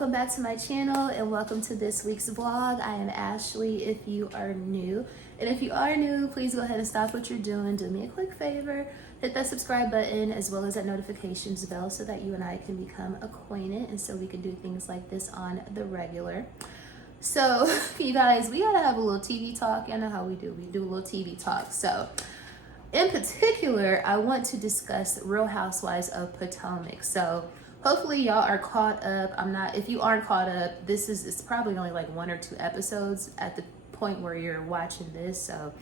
welcome back to my channel and welcome to this week's vlog. I am Ashley if you are new. And if you are new, please go ahead and stop what you're doing. Do me a quick favor. Hit that subscribe button as well as that notifications bell so that you and I can become acquainted and so we can do things like this on the regular. So you guys, we gotta have a little TV talk. I know how we do. We do a little TV talk. So in particular, I want to discuss Real Housewives of Potomac. So hopefully y'all are caught up. If you aren't caught up, it's probably only like 1 or 2 episodes at the point where you're watching this. So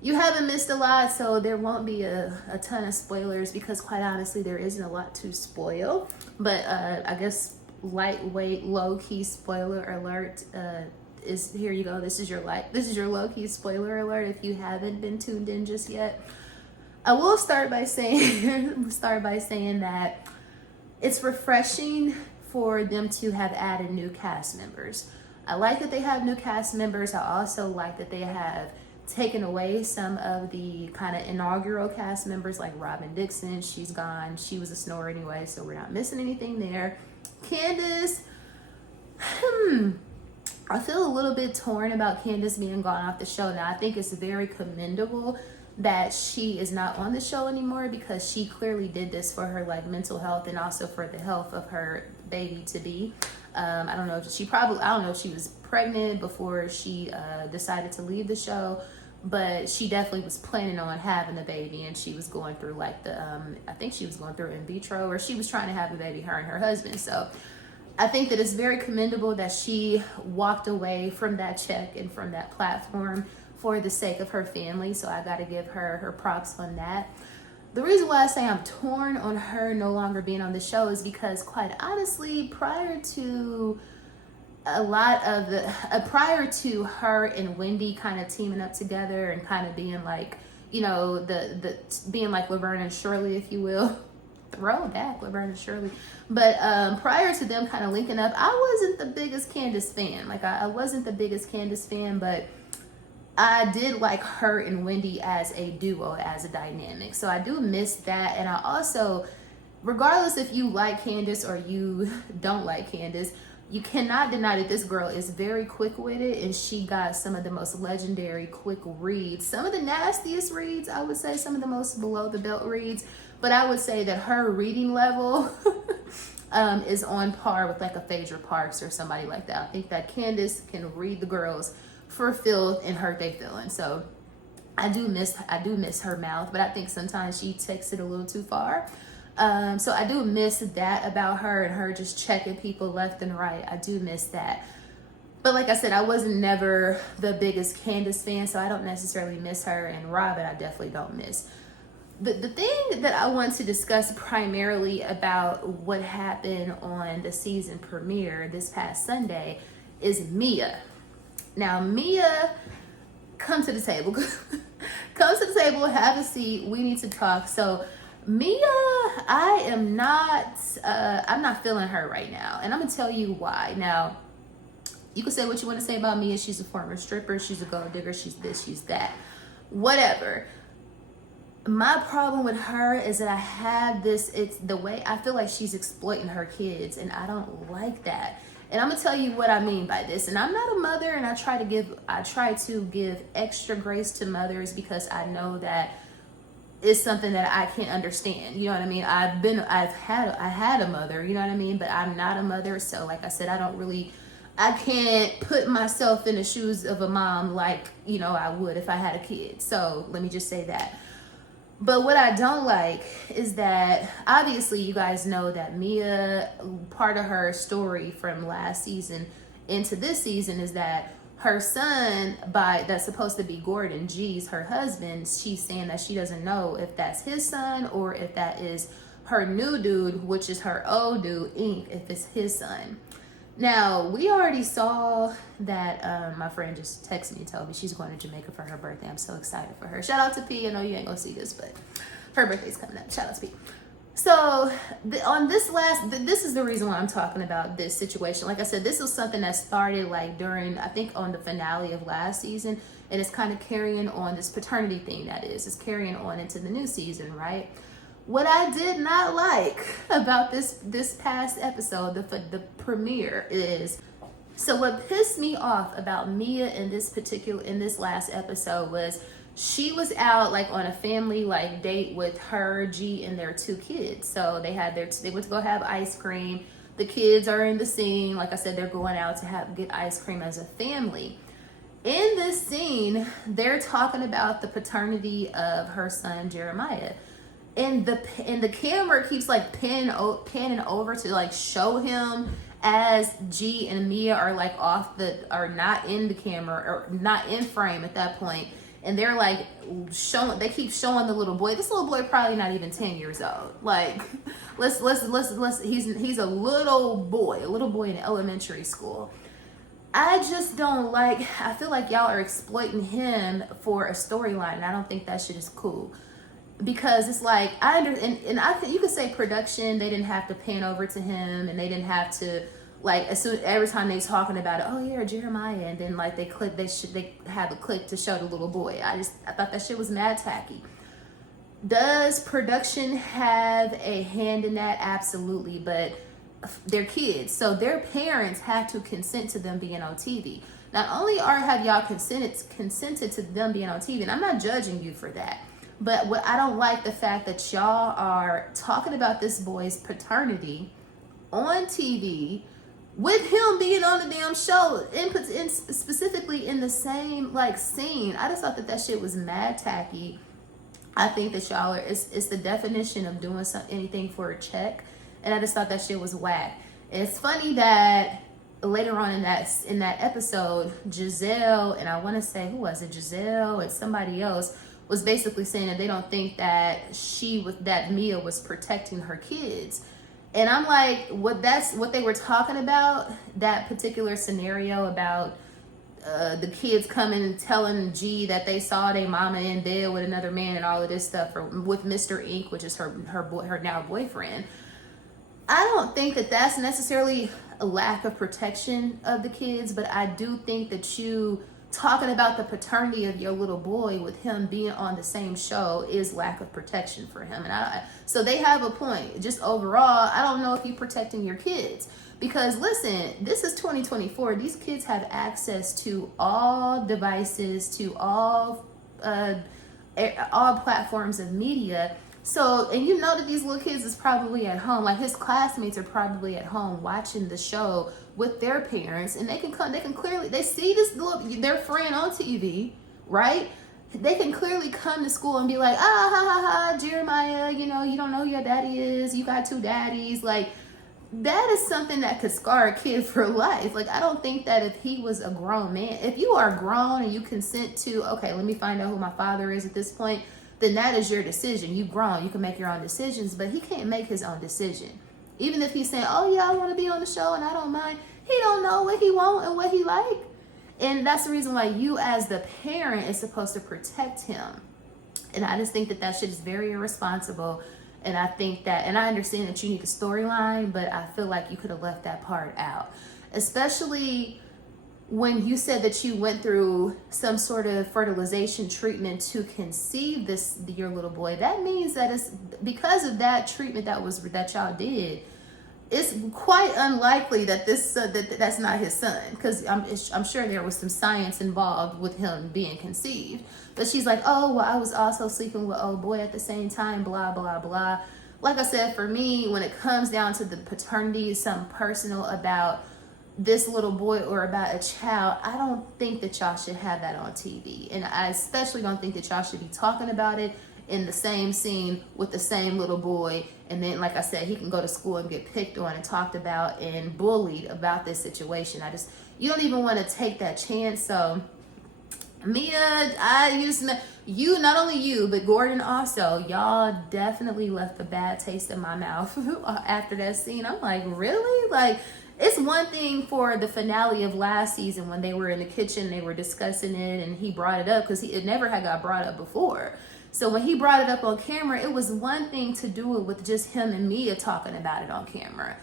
you haven't missed a lot, so there won't be a ton of spoilers because quite honestly, there isn't a lot to spoil. But I guess lightweight, low-key spoiler alert is here you go. This is your low-key spoiler alert if you haven't been tuned in just yet. I will start by saying that it's refreshing for them to have added new cast members. I like that they have new cast members. I also like that they have taken away some of the kind of inaugural cast members like Robin Dixon. She's gone. She was a snorer anyway, so we're not missing anything there. Candace, I feel a little bit torn about Candace being gone off the show. Now, I think it's very commendable that she is not on the show anymore because she clearly did this for her like mental health and also for the health of her baby to be. I don't know if she was pregnant before she decided to leave the show, but she definitely was planning on having a baby, and she was going through like I think she was going through in vitro, or she was trying to have a baby, her and her husband. So I think that it's very commendable that she walked away from that check and from that platform for the sake of her family. So I got to give her props on that. The reason why I say I'm torn on her no longer being on the show is because quite honestly, prior to her and Wendy kind of teaming up together and kind of being like, you know, being like Laverne and Shirley, if you will, throwback Laverne and Shirley. But prior to them kind of linking up, I wasn't the biggest Candace fan. Like I wasn't the biggest Candace fan, but I did like her and Wendy as a duo, as a dynamic. So I do miss that. And I also, regardless if you like Candace or you don't like Candace, you cannot deny that this girl is very quick-witted, and she got some of the most legendary quick reads. Some of the nastiest reads, I would say, some of the most below-the-belt reads. But I would say that her reading level is on par with like a Phaedra Parks or somebody like that. I think that Candace can read the girls for filth and hurt they feeling. So I do miss her mouth, but I think sometimes she takes it a little too far. So I do miss that about her, and her just checking people left and right. I do miss that. But like I said, I wasn't never the biggest Candace fan, so I don't necessarily miss her. And Robin, I definitely don't miss. The thing that I want to discuss primarily about what happened on the season premiere this past Sunday is Mia. Now, Mia, come to the table. Come to the table, have a seat. We need to talk. So, Mia, I'm not feeling her right now. And I'm going to tell you why. Now, you can say what you want to say about Mia. She's a former stripper. She's a gold digger. She's this, she's that. Whatever. My problem with her is that it's the way I feel like she's exploiting her kids, and I don't like that. And I'm gonna tell you what I mean by this. And I'm not a mother, and I try to give extra grace to mothers because I know that it's something that I can't understand. You know what I mean? I had a mother, you know what I mean? But I'm not a mother, so like I said, I can't put myself in the shoes of a mom like, you know, I would if I had a kid. So let me just say that. But what I don't like is that obviously you guys know that Mia, part of her story from last season into this season is that her son, that's supposed to be Gordon G's, her husband, she's saying that she doesn't know if that's his son or if that is her new dude, which is her old dude, Ink, if it's his son. Now, we already saw that my friend just texted me and told me she's going to Jamaica for her birthday. I'm so excited for her. Shout out to P. I know you ain't going to see this, but her birthday's coming up. Shout out to P. So this is the reason why I'm talking about this situation. Like I said, this was something that started like during, I think on the finale of last season, and it's kind of carrying on this paternity thing it's carrying on into the new season, right? What I did not like about this past episode, the premiere, is, so what pissed me off about Mia in this last episode was she was out like on a family like date with her, G, and their 2 kids. So they went to go have ice cream. The kids are in the scene. Like I said, they're going out to get ice cream as a family. In this scene, they're talking about the paternity of her son Jeremiah. And the camera keeps like panning over to like show him as G and Mia are like are not in the camera or not in frame at that point, and they're like they keep showing the little boy. This little boy probably not even 10 years old. Like let's he's a little boy in elementary school. I just don't like, I feel like y'all are exploiting him for a storyline, and I don't think that shit is cool. Because it's like, you could say production, they didn't have to pan over to him, and they didn't have to, like, every time they talking about it, oh yeah, Jeremiah, and then like they have a click to show the little boy. I thought that shit was mad tacky. Does production have a hand in that? Absolutely, but they're kids, so their parents had to consent to them being on TV. Not only have y'all consented to them being on TV, and I'm not judging you for that. But what I don't like, the fact that y'all are talking about this boy's paternity on TV with him being on the damn show, specifically in the same like scene. I just thought that shit was mad tacky. I think that y'all it's the definition of doing anything for a check, and I just thought that shit was whack. It's funny that later on in that episode, Giselle, and I want to say, who was it, Giselle and somebody else, was basically saying that they don't think that Mia was protecting her kids. And I'm like, that's what they were talking about, that particular scenario about the kids coming and telling G that they saw their mama in bed with another man and all of this stuff, or with Mr. Ink, which is her now boyfriend. I don't think that that's necessarily a lack of protection of the kids, but I do think that you talking about the paternity of your little boy with him being on the same show is lack of protection for him. And so they have a point. Just overall, I don't know if you're protecting your kids, because listen, this is 2024. These kids have access to all devices, to all platforms of media. So, and you know that these little kids is probably at home, like his classmates are probably at home watching the show with their parents, and they can clearly, they see their friend on TV, right? They can clearly come to school and be like, Jeremiah, you don't know who your daddy is, you got 2 daddies. Like, that is something that could scar a kid for life. Like, I don't think that if he was a grown man, if you are grown and you consent to, okay, let me find out who my father is at this point, then that is your decision. You've grown, you can make your own decisions, but he can't make his own decision. Even if he's saying, oh yeah, I want to be on the show and I don't mind, he don't know what he want and what he like. And that's the reason why you as the parent is supposed to protect him. And I just think that shit is very irresponsible. And I think that, and I understand that you need a storyline, but I feel like you could have left that part out. Especially when you said that you went through some sort of fertilization treatment to conceive your little boy. That means that it's because of that treatment that y'all did, it's quite unlikely that that's not his son, because I'm sure there was some science involved with him being conceived. But she's like, oh, well, I was also sleeping with old boy at the same time, blah, blah, blah. Like I said, for me, when it comes down to the paternity, something personal about this little boy or about a child, I don't think that y'all should have that on TV. And I especially don't think that y'all should be talking about it in the same scene with the same little boy. And then, like I said, he can go to school and get picked on and talked about and bullied about this situation. You don't even want to take that chance. So Mia, not only you, but Gordon also, y'all definitely left a bad taste in my mouth after that scene. I'm like, really? Like, it's one thing for the finale of last season when they were in the kitchen, they were discussing it, and he brought it up because it never had got brought up before. So when he brought it up on camera, it was one thing to do it with just him and Mia talking about it on camera.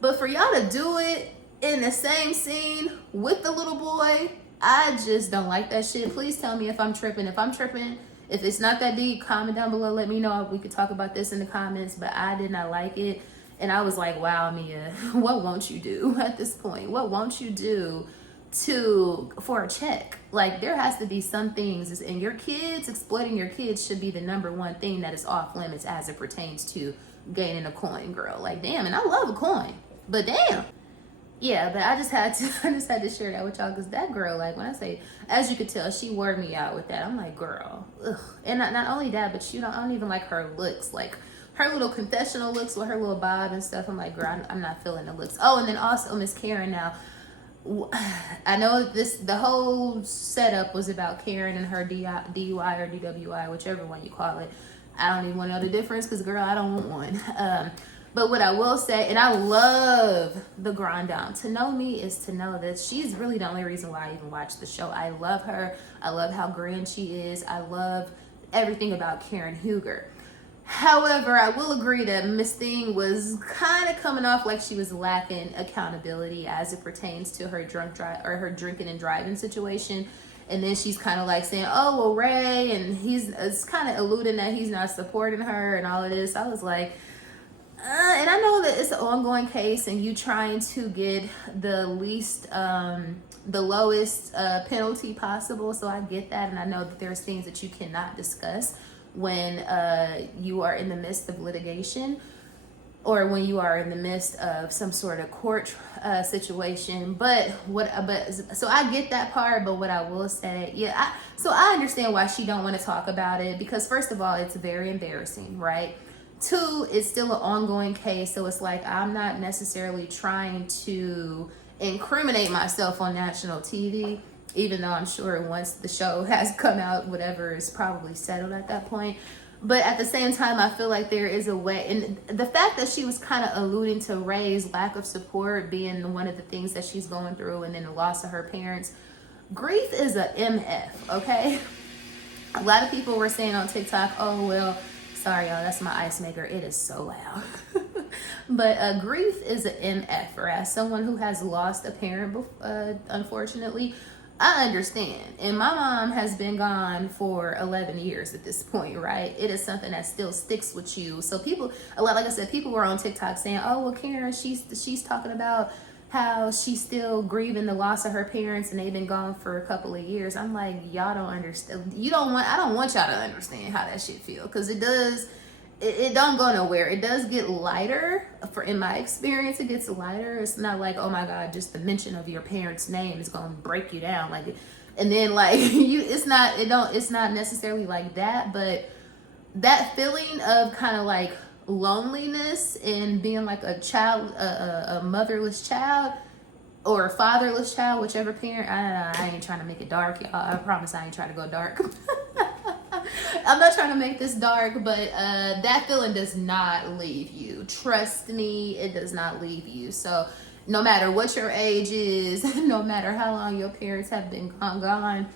But for y'all to do it in the same scene with the little boy, I just don't like that shit. Please tell me if I'm tripping. If I'm tripping, If it's not that deep, comment down below. Let me know. We could talk about this in the comments. But I did not like it. And I was like, wow, Mia, what won't you do at this point? What won't you do for a check? Like, there has to be some things, and your kids, exploiting your kids should be the number one thing that is off limits as it pertains to gaining a coin, girl. Like, damn, and I love a coin, but damn. Yeah, but I just had to share that with y'all, because that girl, like, when I say, as you could tell, she wore me out with that. I'm like, girl, ugh. And not only that, but I don't even like her looks, like her little confessional looks with her little bob and stuff. I'm like, girl, I'm not feeling the looks. Oh, and then also Miss Karen. Now, I know the whole setup was about Karen and her DUI or DWI, whichever one you call it. I don't even want to know the difference, because, girl, I don't want one. But what I will say, and I love the Grand Dame. To know me is to know that she's really the only reason why I even watch the show. I love her. I love how grand she is. I love everything about Karen Huger. However, I will agree that Miss Thing was kind of coming off like she was lacking accountability as it pertains to her her drinking and driving situation. And then she's kind of like saying, oh, well, Ray, and it's kind of alluding that he's not supporting her and all of this. I was like, and I know that it's an ongoing case, and you trying to get the lowest penalty possible. So I get that, and I know that there's things that you cannot discuss when you are in the midst of litigation, or when you are in the midst of some sort of court situation. But so I get that part. But what I will say, so I understand why she don't want to talk about it, because first of all, it's very embarrassing, right? Two, it's still an ongoing case, so it's like I'm not necessarily trying to incriminate myself on national TV, even though I'm sure once the show has come out, whatever is probably settled at that point. But at the same time, I feel like there is a way, and the fact that she was kind of alluding to Ray's lack of support being one of the things that she's going through, and then the loss of her parents. Grief is a MF, okay? A lot of people were saying on TikTok, oh, well, sorry, y'all, that's my ice maker. It is so loud. But grief is an MF, or as someone who has lost a parent, unfortunately, I understand. And my mom has been gone for 11 years at this point, right? It is something that still sticks with you. So people, like I said, people were on TikTok saying, oh, well, Karen, she's talking about how she's still grieving the loss of her parents, and they've been gone for a couple of years. I'm like, y'all don't understand. I don't want y'all to understand how that shit feel, because it don't go nowhere. It does get lighter. In my experience, it gets lighter. It's not like, oh my God, just the mention of your parents' name is gonna break you down. Like, and then like it's not necessarily like that, but that feeling of kind of like loneliness and being like a child, a motherless child, or a fatherless child, whichever parent. I ain't trying to make it dark, y'all. I promise I ain't trying to go dark. I'm not trying to make this dark, but that feeling does not leave you. Trust me, it does not leave you. So no matter what your age is, no matter how long your parents have been gone,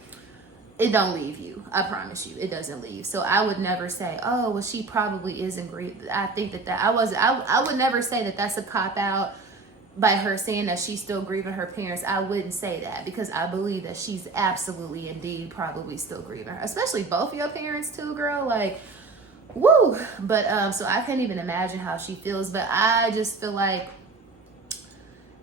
it don't leave you. I promise you, it doesn't leave. So I would never say, oh, well, she probably isn't grief. I think I would never say that that's a cop out by her saying that she's still grieving her parents. I wouldn't say that, because I believe that she's absolutely indeed probably still grieving her, especially both of your parents too, girl. Like, woo. But so I can't even imagine how she feels. But I just feel like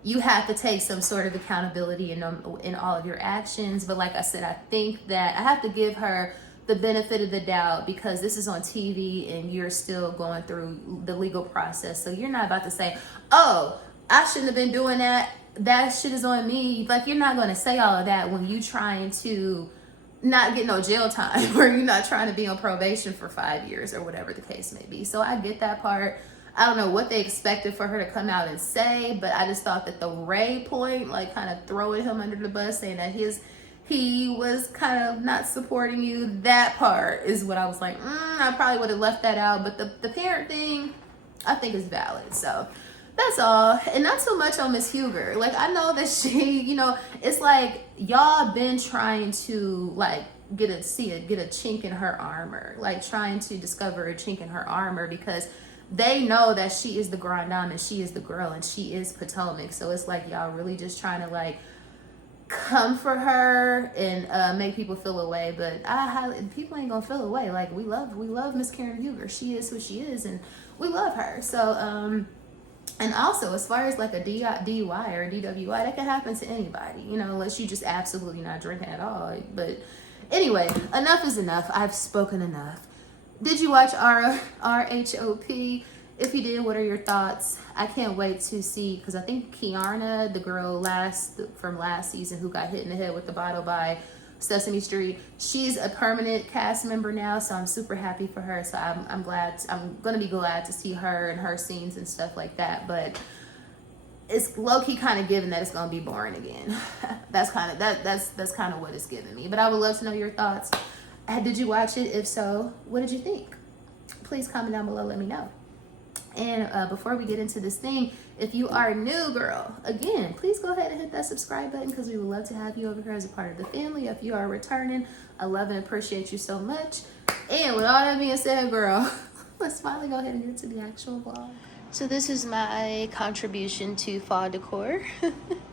you have to take some sort of accountability in all of your actions. But like I said, I think that I have to give her the benefit of the doubt, because this is on TV and you're still going through the legal process. So you're not about to say, oh, I shouldn't have been doing that. That shit is on me. Like, you're not going to say all of that when you trying to not get no jail time, or you're not trying to be on probation for 5 years, or whatever the case may be. So I get that part. I don't know what they expected for her to come out and say, but I just thought that the Ray point, like kind of throwing him under the bus, saying that he was kind of not supporting you, that part is what I was like, I probably would have left that out. But the parent thing, I think is valid. So that's all. And not so much on Miss Huger. Like, I know that she, it's like y'all been trying to like get a chink in her armor, like trying to discover a chink in her armor, because they know that she is the Grand Dame and she is the girl and she is Potomac. So it's like y'all really just trying to like come for her and make people feel away, but people ain't gonna feel away. Like we love Miss Karen Huger. She is who she is, and we love her. So and also as far as like a DUI or a DWI, that can happen to anybody, you know, unless you just absolutely not drinking at all. But anyway, enough is enough. I've spoken enough. Did you watch RHOP? If you did, what are your thoughts? I can't wait to see, because I think Kiana, the girl from last season who got hit in the head with the bottle by Sesame Street, she's a permanent cast member now, so I'm super happy for her. So I'm gonna be glad to see her and her scenes and stuff like that. But it's low-key kind of given that it's gonna be boring again. that's kind of what it's giving me. But I would love to know your thoughts. Did you watch it? If so, what did you think? Please comment down below, let me know. And before we get into this thing, if you are new, girl, again, please go ahead and hit that subscribe button, because we would love to have you over here as a part of the family. If you are returning, I love and appreciate you so much. And with all that being said, girl, let's finally go ahead and get to the actual vlog. So this is my contribution to fall decor,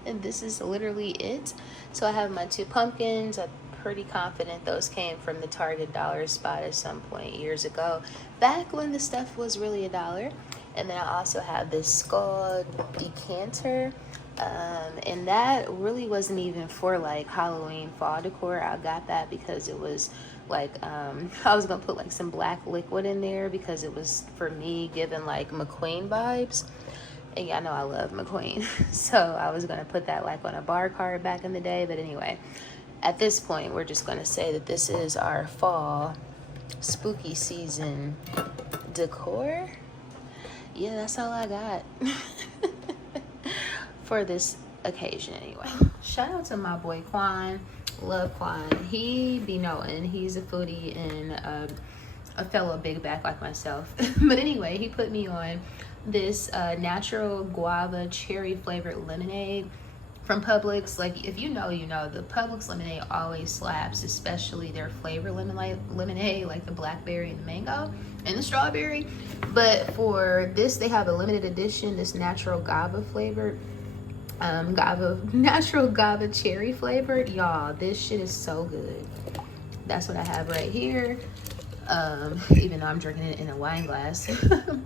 and this is literally it. So I have my 2 pumpkins. I'm pretty confident those came from the Target dollar spot at some point years ago, back when the stuff was really $1. And then I also have this skull decanter, and that really wasn't even for like Halloween fall decor. I got that because it was like I was gonna put like some black liquid in there, because it was for me giving like McQueen vibes, and y'all know I love McQueen. So I was gonna put that like on a bar card back in the day. But anyway, at this point we're just gonna say that this is our fall spooky season decor. Yeah, that's all I got for this occasion anyway. Shout out to my boy Quan. Love Quan. He be knowing he's a foodie and a fellow big back like myself. But anyway, he put me on this natural guava cherry flavored lemonade from Publix. Like, if you know, you know, the Publix lemonade always slaps, especially their flavor lemonade, like the blackberry and the mango and the strawberry. But for this, they have a limited edition, this natural guava flavored, natural guava cherry flavored. Y'all, this shit is so good. That's what I have right here. Even though I'm drinking it in a wine glass.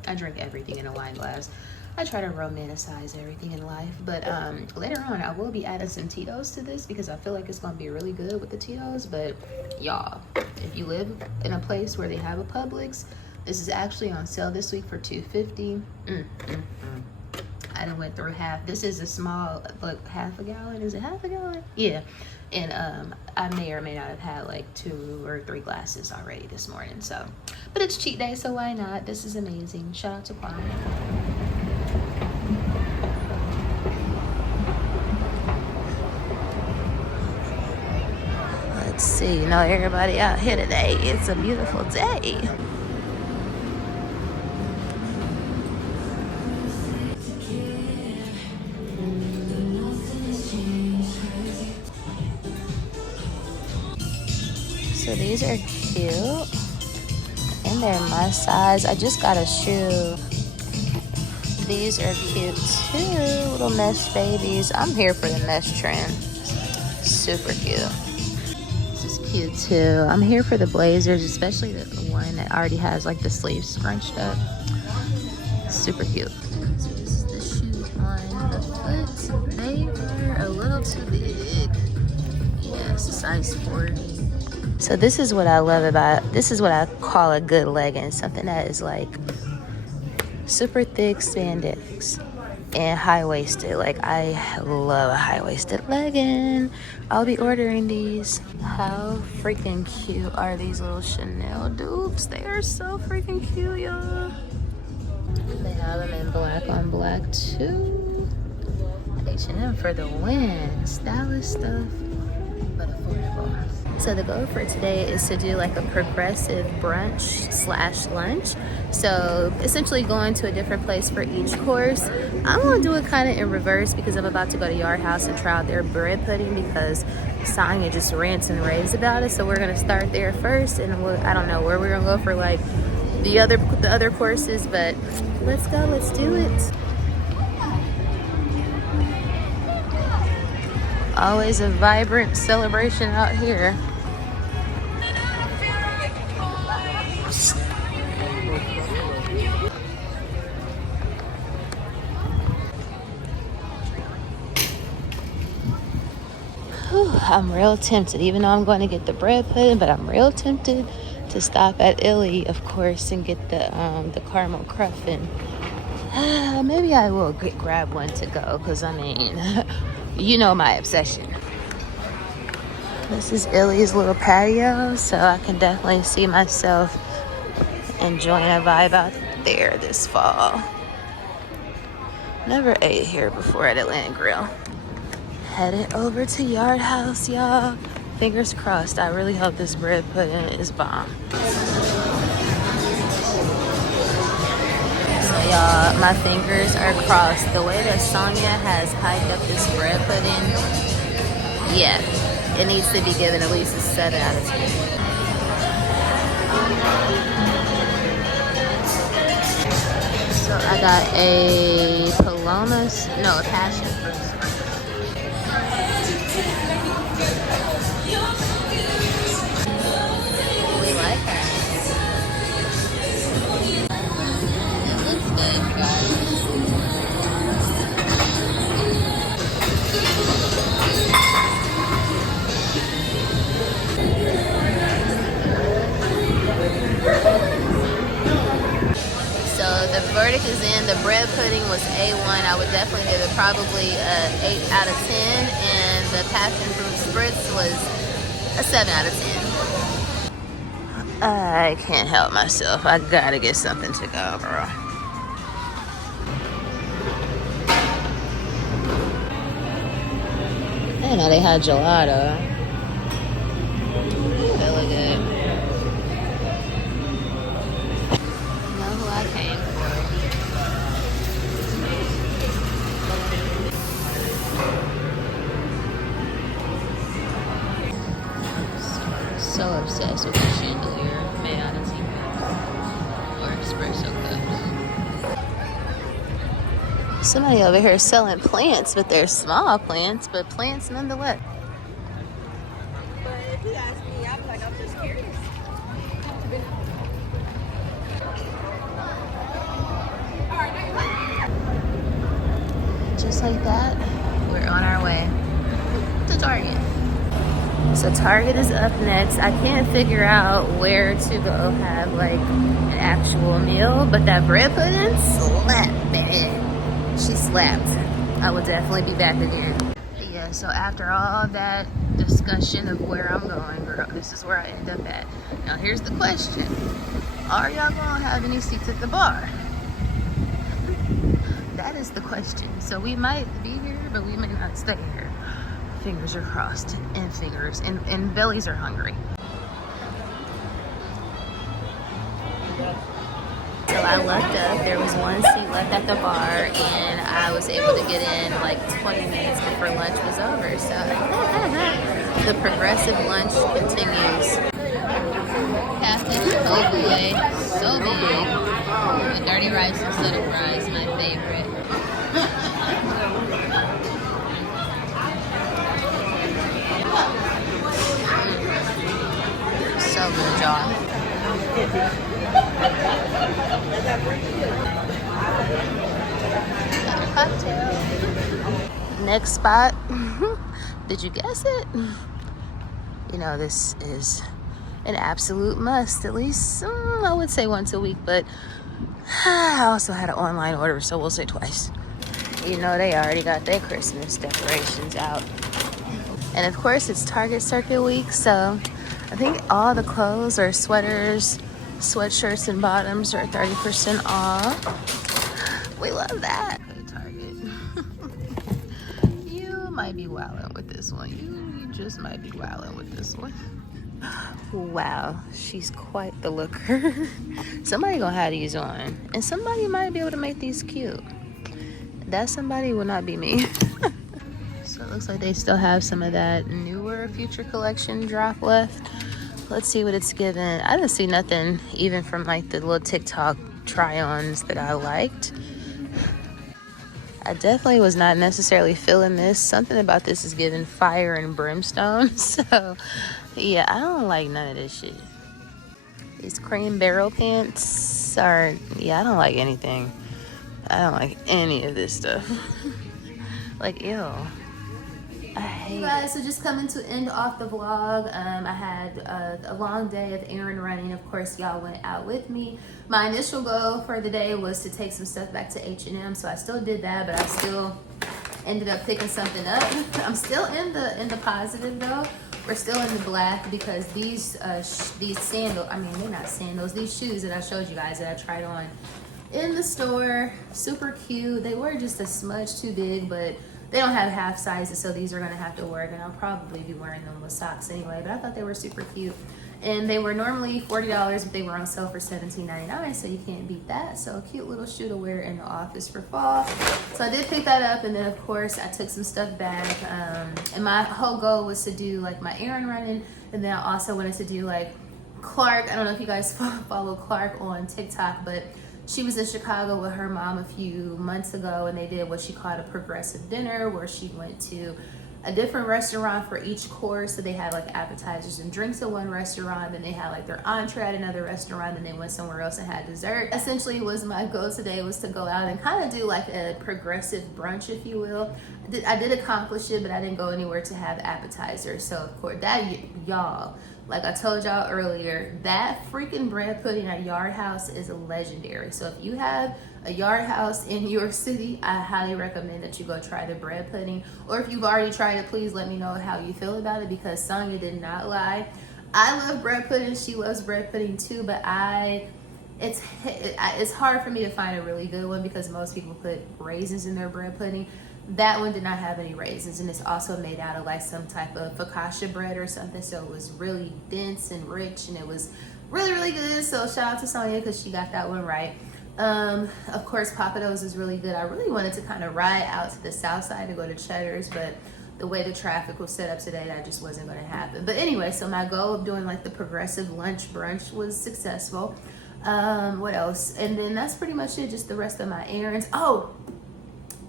I drink everything in a wine glass. I try to romanticize everything in life. But later on, I will be adding some Tito's to this, because I feel like it's going to be really good with the Tito's. But y'all, if you live in a place where they have a Publix, this is actually on sale this week for $2.50. I done went through half. This is a small, like half a gallon. Is it half a gallon? Yeah. And I may or may not have had like 2 or 3 glasses already this morning. So, but it's cheat day, so why not? This is amazing. Shout out to Quan. Let's see, you know, everybody out here today. It's a beautiful day. So these are cute, and they're my size. I just got a shoe. These are cute too, little mesh babies. I'm here for the mesh trend. Super cute. This is cute too. I'm here for the blazers, especially the one that already has like the sleeves scrunched up. Super cute. So this is the shoes on the foot. They are a little too big. Yeah, it's a size 40. So this is what I love about, this is what I call a good legging. Something that is like super thick spandex and high-waisted. Like, I love a high-waisted legging. I'll be ordering these. How freaking cute are these little Chanel dupes? They are so freaking cute, y'all. They have them in black on black too. H&M for the win. Stylish stuff, but affordable. So the goal for today is to do like a progressive brunch / lunch. So essentially going to a different place for each course. I'm gonna do it kind of in reverse, because I'm about to go to Yard House and try out their bread pudding, because Sonya just rants and raves about it. So we're gonna start there first, and I don't know where we're gonna go for like the other courses, but let's go, let's do it. Always a vibrant celebration out here. Whew, I'm real tempted, even though I'm going to get the bread pudding, but I'm real tempted to stop at Illy, of course, and get the caramel cruffin. Maybe I will grab one to go, because I mean, you know my obsession. This is Illy's little patio, so I can definitely see myself enjoying a vibe out there this fall. Never ate here before at Atlantic Grill. Headed over to Yard House, y'all. Fingers crossed. I really hope this bread pudding is bomb. So y'all, my fingers are crossed. The way that Sonia has hyped up this bread pudding, yeah, it needs to be given at least a 7 out of 10. So I got a a passion fruit. We like that. It looks good, guys. So the verdict is in. The bread pudding was A1. I would definitely give it probably an 8 out of 10. And the passion fruit spritz was a 7 out of 10. I can't help myself. I gotta get something to go, bro. I didn't know they had gelato. They look good. You know who I came for? So obsessed with the chandelier made out of teacups or espresso cups. Somebody over here selling plants, but they're small plants, but plants nonetheless. But if you ask me, I'm just curious. Just like that, we're on our way to Target. So Target is up next. I can't figure out where to go have like an actual meal, but that bread pudding slapped, man. She slapped. I will definitely be back again. Yeah, so after all that discussion of where I'm going, girl, this is where I end up at. Now here's the question. Are y'all gonna have any seats at the bar? That is the question. So we might be here, but we may not stay here. Fingers are crossed, and bellies are hungry. So I lucked up. There was one seat left at the bar, and I was able to get in like 20 minutes before lunch was over. So the progressive lunch continues. Captain Po' Boy, so big. The dirty rice instead of fries, my favorite. So good, y'all. Another cocktail. Next spot. Did you guess it? You know, this is an absolute must. At least, I would say once a week, but I also had an online order, so we'll say twice. You know, they already got their Christmas decorations out. And of course, it's Target Circuit Week, so I think all the clothes or sweaters, sweatshirts, and bottoms are 30% off. We love that. Okay, Target. You might be wildin' with this one. You just might be wildin' with this one. Wow, she's quite the looker. Somebody gonna have these on, and somebody might be able to make these cute. That somebody will not be me. So it looks like they still have some of that newer Future collection drop left. Let's see what it's given. I didn't see nothing even from like the little TikTok try-ons that I liked. I definitely was not necessarily feeling this. Something about this is giving fire and brimstone. So, yeah, I don't like none of this shit. These cream barrel pants are, yeah, I don't like anything. I don't like any of this stuff. Like, ew. I hate you guys, so just coming to end off the vlog. I had a long day of errand running. Of course, y'all went out with me. My initial goal for the day was to take some stuff back to H&M, so I still did that, but I still ended up picking something up. I'm still in the positive though. We're still in the black because these sandals, I mean, they're not sandals, these shoes that I showed you guys that I tried on in the store, super cute. They were just a smudge too big, but they don't have half sizes, so these are gonna have to work, and I'll probably be wearing them with socks anyway, but I thought they were super cute. And they were normally $40, but they were on sale for $17.99, so you can't beat that. So a cute little shoe to wear in the office for fall. So I did pick that up, and then of course I took some stuff back. And my whole goal was to do like my errand running, and then I also wanted to do like Clark. I don't know if you guys follow Clark on TikTok, but she was in Chicago with her mom a few months ago, and they did what she called a progressive dinner, where she went to a different restaurant for each course. So they had like appetizers and drinks at one restaurant, then they had like their entree at another restaurant, then they went somewhere else and had dessert. Essentially, was my goal today was to go out and kind of do like a progressive brunch, if you will. I did accomplish it, but I didn't go anywhere to have appetizers. So of course, that, y'all, like I told y'all earlier, that freaking bread pudding at Yard House is legendary. So if you have a Yard House in your city, I highly recommend that you go try the bread pudding. Or if you've already tried it, please let me know how you feel about it, because Sonya did not lie. I love bread pudding. She loves bread pudding too, but it's hard for me to find a really good one because most people put raisins in their bread pudding. That one did not have any raisins, and it's also made out of like some type of focaccia bread or something, so it was really dense and rich, and it was really, really good. So shout out to Sonya because she got that one right. Of course, Papados is really good. I really wanted to kind of ride out to the south side to go to Cheddar's, but the way the traffic was set up today, that just wasn't going to happen. But anyway, so my goal of doing like the progressive lunch brunch was successful. What else? And then that's pretty much it, just the rest of my errands. Oh,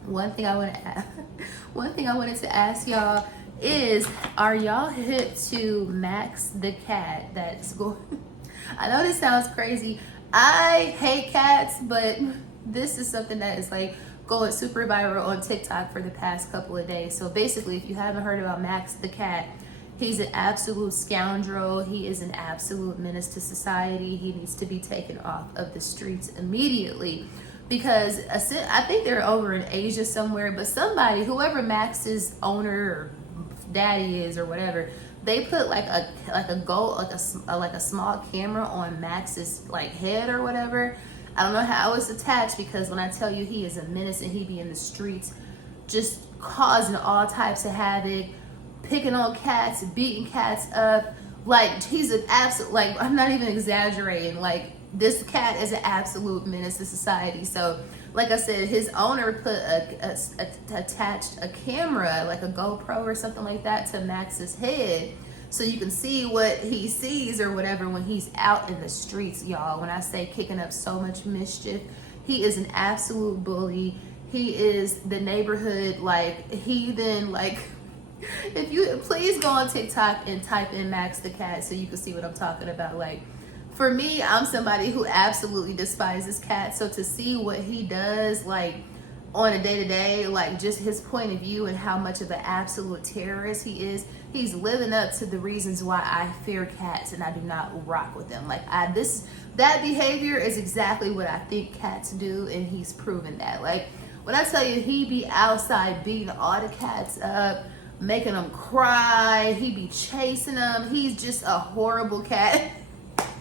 one thing I wanted to ask y'all is, are y'all hip to Max the cat that's going? I know this sounds crazy. I hate cats, but this is something that is like going super viral on TikTok for the past couple of days. So basically, if you haven't heard about Max the cat, he's an absolute scoundrel. He is an absolute menace to society. He needs to be taken off of the streets immediately. Because I think they're over in Asia somewhere, but somebody, whoever Max's owner or daddy is or whatever, they put like a small camera on Max's like head or whatever. I don't know how it's attached, because when I tell you he is a menace and he be in the streets just causing all types of havoc, picking on cats, beating cats up. Like, he's an absolute, like, I'm not even exaggerating, like, this cat is an absolute menace to society. So, like I said, his owner put attached a camera, like a GoPro or something like that, to Max's head, so you can see what he sees or whatever when he's out in the streets, y'all. When I say kicking up so much mischief, he is an absolute bully. He is the neighborhood, like, heathen, like. If you please go on TikTok and type in Max the cat so you can see what I'm talking about. Like, for me, I'm somebody who absolutely despises cats, so to see what he does, like, on a day-to-day, like, just his point of view and how much of an absolute terrorist he is, he's living up to the reasons why I fear cats and I do not rock with them. Like, that behavior is exactly what I think cats do, and he's proven that. Like, when I tell you he be outside beating all the cats up, making them cry, he be chasing them, he's just a horrible cat.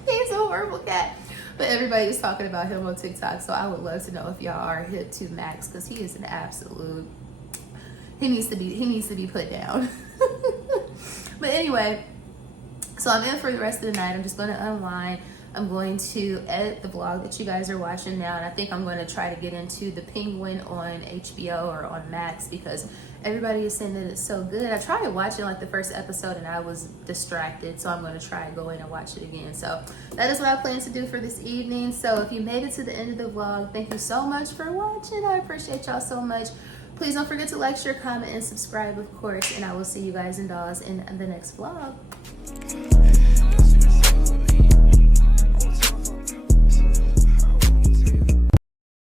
He's a horrible cat. But everybody was talking about him on TikTok, so I would love to know if y'all are hip to Max, because he is an absolute, he needs to be put down. But anyway, so I'm in for the rest of the night. I'm just going to unwind. I'm going to edit the vlog that you guys are watching now, and I think I'm going to try to get into the Penguin on HBO or on Max because everybody is saying that it's so good. I tried watching like the first episode and I was distracted, so I'm going to try and go in and watch it again. So that is what I plan to do for this evening. So if you made it to the end of the vlog, thank you so much for watching. I appreciate y'all so much. Please don't forget to like, share, comment, and subscribe, of course, and I will see you guys and dolls in the next vlog.